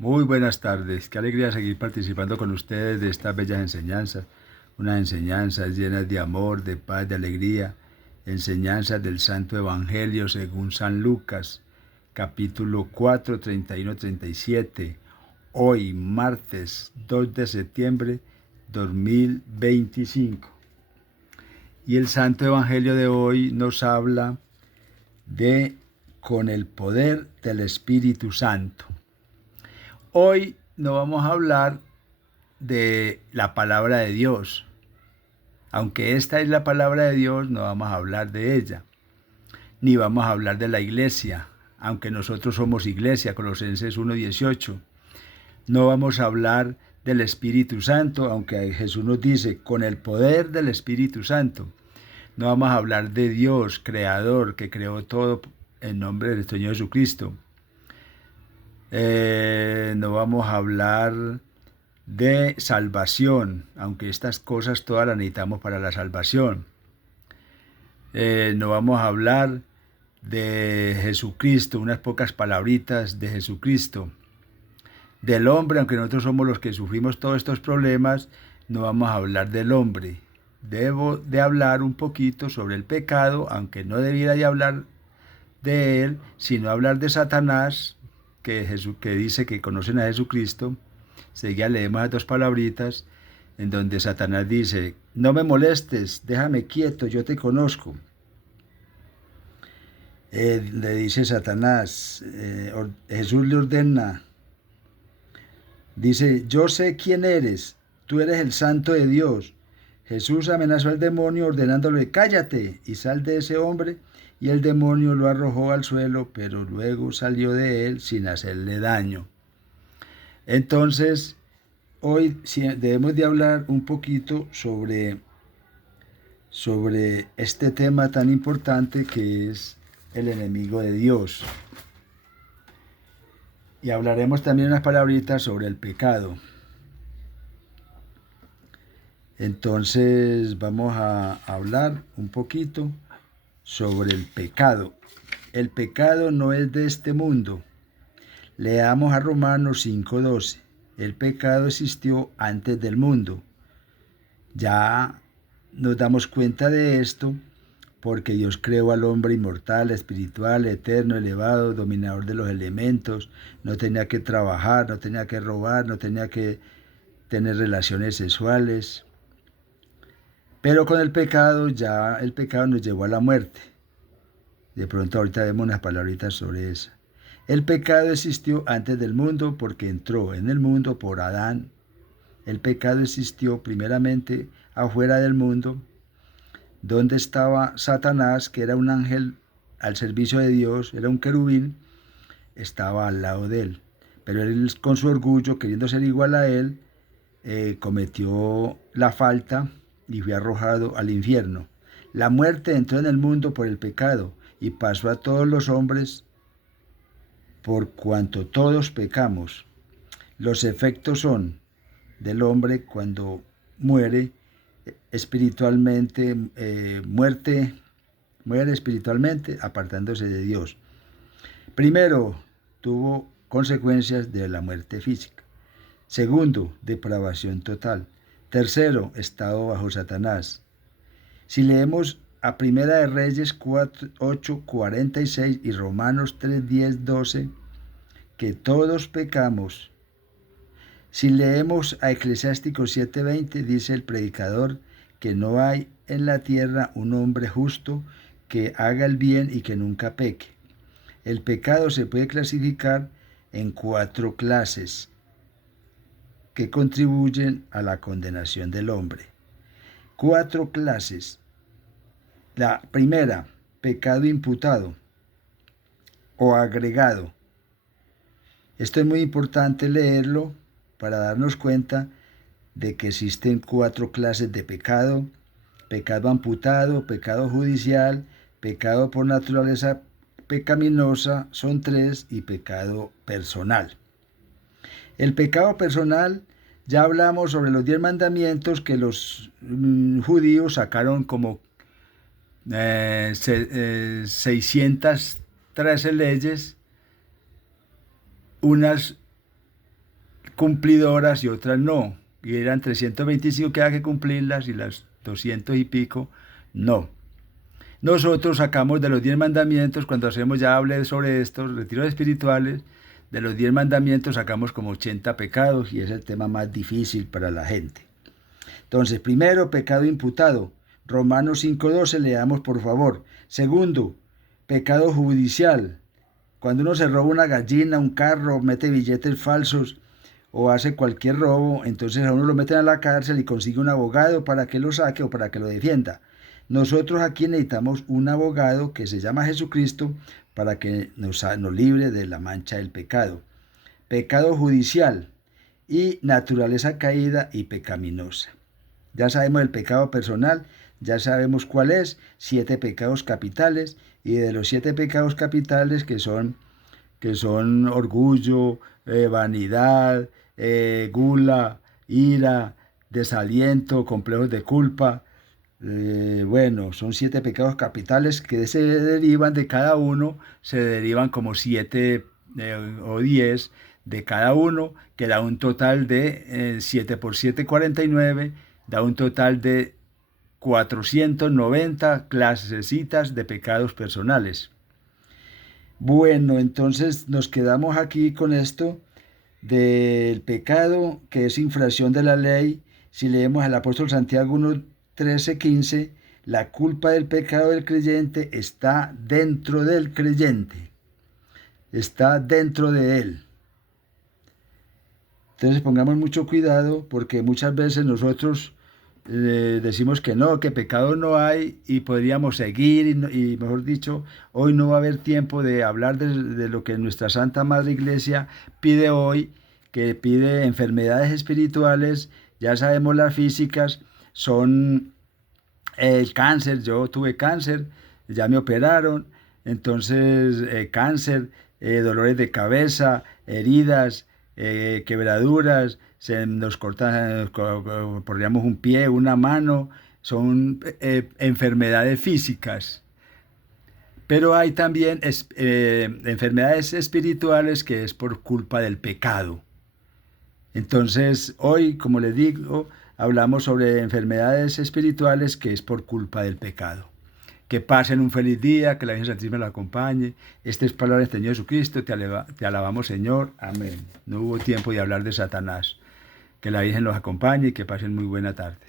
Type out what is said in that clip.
Muy buenas tardes, qué alegría seguir participando con ustedes de estas bellas enseñanzas, unas enseñanzas llenas de amor, de paz, de alegría, enseñanzas del Santo Evangelio según San Lucas, capítulo 4, 31, 37, hoy martes 2 de septiembre 2025. Y el Santo Evangelio de hoy nos habla de con el poder del Espíritu Santo. Hoy no vamos a hablar de la palabra de Dios. Aunque esta es la palabra de Dios, no vamos a hablar de ella, ni vamos a hablar de la iglesia, aunque nosotros somos iglesia, Colosenses 1:18. No vamos a hablar del Espíritu Santo, aunque Jesús nos dice, con el poder del Espíritu Santo. No vamos a hablar de Dios, creador, que creó todo en nombre del Señor Jesucristo. No vamos a hablar de salvación, aunque estas cosas todas las necesitamos para la salvación. No vamos a hablar de Jesucristo, unas pocas palabritas de Jesucristo. Del hombre, aunque nosotros somos los que sufrimos todos estos problemas, no vamos a hablar del hombre. Debo de hablar un poquito sobre el pecado, aunque no debiera de hablar de él, sino hablar de Satanás, que dice que conocen a Jesucristo. Seguía leemos las dos palabritas en donde Satanás dice, no me molestes, déjame quieto, yo te conozco. Le dice Satanás, Jesús le ordena, dice, yo sé quién eres, tú eres el santo de Dios. Jesús amenazó al demonio ordenándole, cállate y sal de ese hombre, y el demonio lo arrojó al suelo, pero luego salió de él sin hacerle daño. Entonces, hoy debemos de hablar un poquito sobre este tema tan importante que es el enemigo de Dios. Y hablaremos también unas palabritas sobre el pecado. Entonces vamos a hablar un poquito sobre el pecado. El pecado no es de este mundo. Leamos a Romanos 5:12. El pecado existió antes del mundo. Ya nos damos cuenta de esto porque Dios creó al hombre inmortal, espiritual, eterno, elevado, dominador de los elementos. No tenía que trabajar, no tenía que robar, no tenía que tener relaciones sexuales. Pero con el pecado, ya el pecado nos llevó a la muerte. De pronto ahorita vemos unas palabritas sobre eso. El pecado existió antes del mundo porque entró en el mundo por Adán. El pecado existió primeramente afuera del mundo, donde estaba Satanás, que era un ángel al servicio de Dios, era un querubín, estaba al lado de él. Pero él, con su orgullo, queriendo ser igual a él, cometió la falta y fue arrojado al infierno. La muerte entró en el mundo por el pecado y pasó a todos los hombres por cuanto todos pecamos. Los efectos son del hombre cuando muere espiritualmente, muere espiritualmente apartándose de Dios. Primero, tuvo consecuencias de la muerte física. Segundo, depravación total. Tercero, estado bajo Satanás. Si leemos a Primera de Reyes 8:46 y Romanos 3:10-12, que todos pecamos. Si leemos a Eclesiásticos 7:20, dice el predicador que no hay en la tierra un hombre justo que haga el bien y que nunca peque. El pecado se puede clasificar en 4 clases que contribuyen a la condenación del hombre. 4 clases. La primera, pecado imputado o agregado. Esto es muy importante leerlo para darnos cuenta de que existen 4 clases de pecado: pecado amputado, pecado judicial, pecado por naturaleza pecaminosa, son 3, y pecado personal. El pecado personal, ya hablamos sobre los 10 mandamientos que los judíos sacaron como 613 leyes, unas cumplidoras y otras no. Y eran 325 que había que cumplirlas y las 200 y pico no. Nosotros sacamos de los 10 mandamientos, cuando hacemos, ya hablé sobre estos retiros espirituales, de los 10 mandamientos sacamos como 80 pecados y es el tema más difícil para la gente. Entonces, primero, pecado imputado. Romanos 5:12, leamos por favor. Segundo, pecado judicial. Cuando uno se roba una gallina, un carro, mete billetes falsos o hace cualquier robo, entonces a uno lo meten a la cárcel y consigue un abogado para que lo saque o para que lo defienda. Nosotros aquí necesitamos un abogado que se llama Jesucristo para que nos libre de la mancha del pecado. Pecado judicial y naturaleza caída y pecaminosa. Ya sabemos el pecado personal, ya sabemos cuál es, 7 pecados capitales, y de los 7 pecados capitales que son orgullo, vanidad, gula, ira, desaliento, complejos de culpa. Bueno, son 7 pecados capitales que se derivan de cada uno, se derivan como 7 o 10 de cada uno, que da un total de 7 por 7, 49, da un total de 490 clasecitas de pecados personales. Bueno, entonces nos quedamos aquí con esto del pecado, que es infracción de la ley. Si leemos al apóstol Santiago 1:13-15, la culpa del pecado del creyente está dentro del creyente, está dentro de él. Entonces pongamos mucho cuidado porque muchas veces nosotros decimos que no, que pecado no hay y podríamos seguir y mejor dicho, hoy no va a haber tiempo de hablar de lo que nuestra Santa Madre Iglesia pide hoy, que pide enfermedades espirituales, ya sabemos las físicas, son el cáncer, yo tuve cáncer, ya me operaron, entonces cáncer, dolores de cabeza, heridas, quebraduras, nos cortan, podríamos un pie, una mano, son enfermedades físicas. Pero hay también enfermedades espirituales que es por culpa del pecado. Entonces, hoy, como les digo, hablamos sobre enfermedades espirituales que es por culpa del pecado. Que pasen un feliz día, que la Virgen Santísima los acompañe. Esta es palabra del Señor Jesucristo, te alabamos, Señor. Amén. No hubo tiempo de hablar de Satanás. Que la Virgen los acompañe y que pasen muy buena tarde.